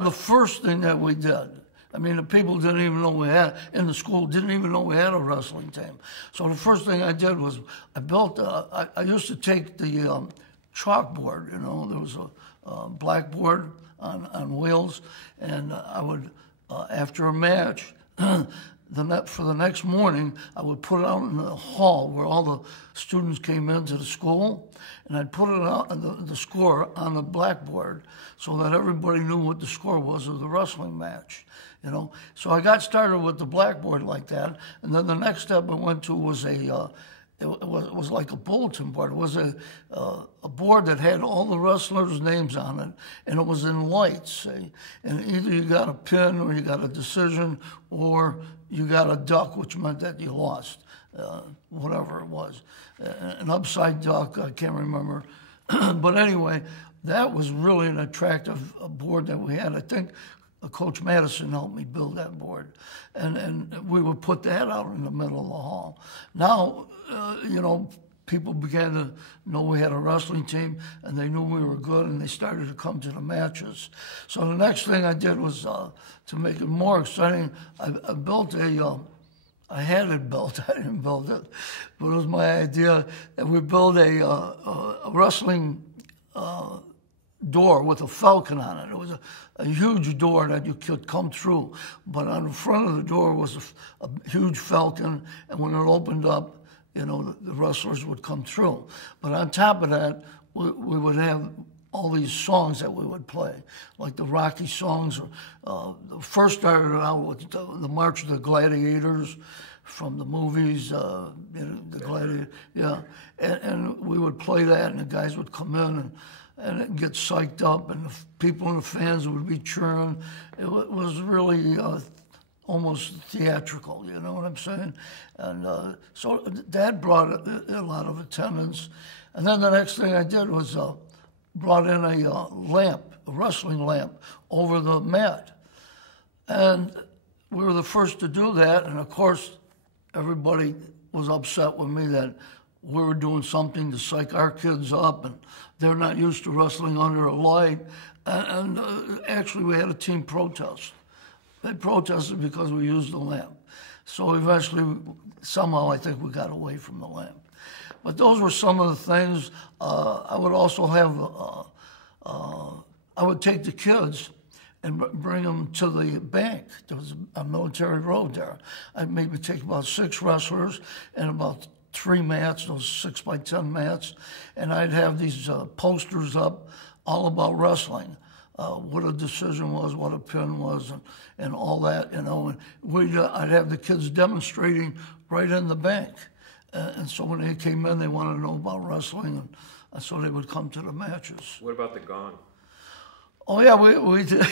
The first thing that we did, I mean, the people didn't even know we had, in the school, didn't even know we had a wrestling team. So the first thing I did was I built, I used to take the chalkboard, you know, there was a blackboard on wheels, and I would, after a match, for the next morning, I would put it out in the hall where all the students came into the school, and I'd put it out, the score on the blackboard so that everybody knew what the score was of the wrestling match, you know. So I got started with the blackboard like that, and then the next step I went to was it was like a bulletin board. It was a board that had all the wrestlers' names on it, and it was in lights, see? And either you got a pin or you got a decision or you got a duck, which meant that you lost, whatever it was. An upside duck, I can't remember. But anyway, that was really an attractive board that we had. I think Coach Madison helped me build that board. And we would put that out in the middle of the hall. Now, you know, people began to know we had a wrestling team, and they knew we were good, and they started to come to the matches. So the next thing I did was, to make it more exciting, I built I had it built, I didn't build it, but it was my idea that we build a wrestling door with a falcon on it. It was a huge door that you could come through, but on the front of the door was a huge falcon, and when it opened up, you know, the wrestlers would come through. But on top of that, we would have all these songs that we would play, like the Rocky songs. First started out with the March of the Gladiators from the movies, you know, the Gladiator, yeah. And we would play that, and the guys would come in and get psyched up, and the people and the fans would be cheering. It was really almost theatrical, you know what I'm saying? And so that brought a lot of attendance. And then the next thing I did was brought in a lamp, a wrestling lamp, over the mat. And we were the first to do that, and of course, everybody was upset with me that we were doing something to psych our kids up, and they're not used to wrestling under a light. And actually, we had a team protest. They protested because we used the lamp. So eventually, somehow, I think we got away from the lamp. But those were some of the things. I would also have, I would take the kids and bring them to the bank. There was a military road there. I'd maybe take about 6 wrestlers and about 3 mats, those 6x10 mats, and I'd have these posters up all about wrestling. What a decision was, what a pin was, and all that, you know. And I'd have the kids demonstrating right in the bank. And so when they came in, they wanted to know about wrestling, and so they would come to the matches. What about the gong? Oh, yeah, we did.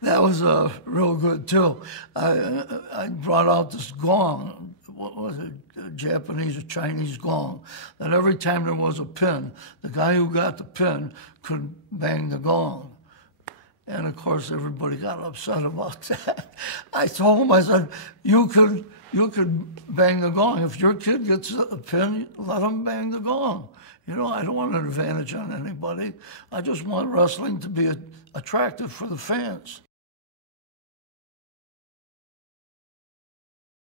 That was real good, too. I brought out this gong. What was it, a Japanese or Chinese gong, that every time there was a pin, the guy who got the pin could bang the gong. And of course, everybody got upset about that. I told him, I said, you could bang the gong. If your kid gets a pin, let him bang the gong. You know, I don't want an advantage on anybody. I just want wrestling to be attractive for the fans.